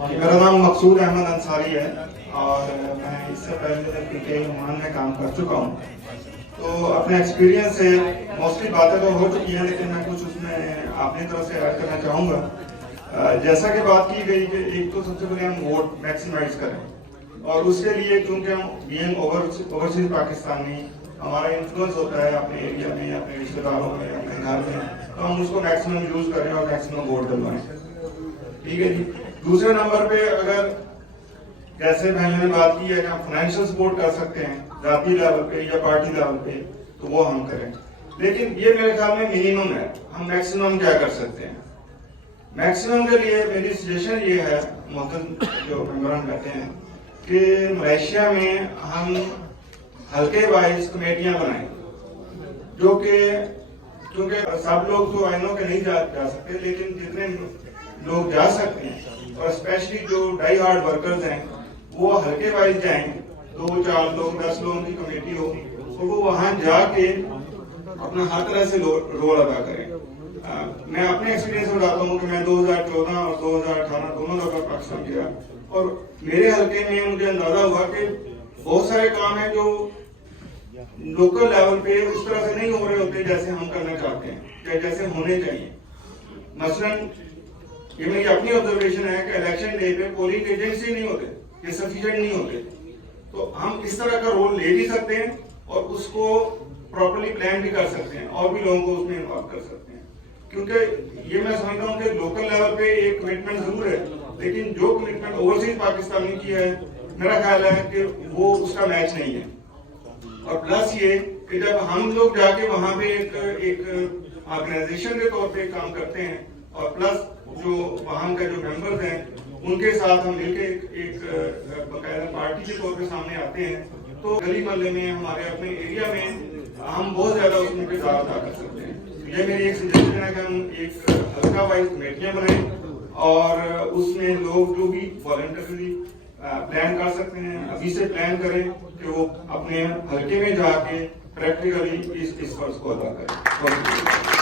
मेरा नाम मकसूद अहमद अंसारी है और मैं इससे पहले PTI ओमान में काम कर चुका हूँ। तो अपने एक्सपीरियंस से मोस्टली बातें तो हो चुकी हैं, लेकिन मैं कुछ उसमें अपनी तरफ से ऐड करना चाहूँगा। जैसा कि बात की गई कि एक तो सबसे पहले हम वोट मैक्सिमाइज करें, और उसके लिए चूँकि हम बीइंग ओवरसीज पाकिस्तानी हमारा इन्फ्लुएंस होता है अपने एरिया में, अपने रिश्तेदारों में, अपने घर में, तो हम उसको मैक्सिमम यूज़ करें और मैक्सिमम वोट डलवाएं। ठीक है जी। दूसरे नंबर पे अगर जैसे भाइयों ने बात की है कि हम फाइनेंशियल सपोर्ट कर सकते हैं जाती लेवल पे या पार्टी लेवल पे, तो वो हम करें, लेकिन ये मेरे ख्याल में मिनिमम है। हम मैक्सिमम क्या कर सकते हैं? मैक्सिमम के लिए मेरी सजेशन ये है, मोहतरम जो मेंबरान बैठे हैं, कि मलेशिया में हम हल्के वाइज कमेटियां बनाएं, जो कि क्योंकि सब लोग तो आइनों के नहीं जा सकते, लेकिन जितने लोग जा सकते हैं और स्पेशली जो डाई हार्ड वर्कर्स हैं वो हल्के वाइज जाएं, 2, 4 लोग 10 लोगों की कमेटी हो, तो वो वहां जाके अपना हर तरह से रोल अदा करें। मैं अपने एक्सपीरियंस बताता हूँ कि मैं 2014 और 2018 दोनों दफा पाकिस्तान गया, और मेरे हल्के में मुझे अंदाजा हुआ कि बहुत सारे काम हैं जो लोकल लेवल पे उस तरह से नहीं हो रहे होते जैसे हम करना चाहते हैं या जैसे होने चाहिए। मसलन ये मेरी अपनी ऑब्जर्वेशन है कि इलेक्शन डे पे पोलिंग एजेंट्स ही नहीं होते, ये सफिशिएंट नहीं होते, तो हम इस तरह का रोल ले भी सकते हैं और उसको प्रॉपर्ली प्लान भी कर सकते हैं और भी लोगों को उसमें इन्वॉल्व कर सकते हैं। क्योंकि ये मैं समझता हूँ कि लोकल लेवल पे एक कमिटमेंट जरूर है, लेकिन जो कमिटमेंट ओवरसीज पाकिस्तानी की है मेरा ख्याल है कि वो उसका मैच नहीं है। और प्लस ये कि जब हम लोग जाके वहां पे एक ऑर्गेनाइजेशन के तौर पे काम करते हैं, और प्लस जो वहां का जो मेंबर्स हैं उनके साथ हम मिलके एक बकायदा पार्टी के तौर पे सामने आते हैं, तो गली मोहल्ले में हमारे अपने एरिया में हम बहुत ज्यादा उसमें किरदार अदा कर सकते हैं। ये मेरी एक सजेशन है कि हम एक हल्का वाइज कमेटियां बनाएं और उसमें लोग जो भी वॉलंटरली प्लान कर सकते हैं अभी से प्लान करें कि वो अपने हल्के में जाके प्रैक्टिकली इस फर्ज को अदा करें।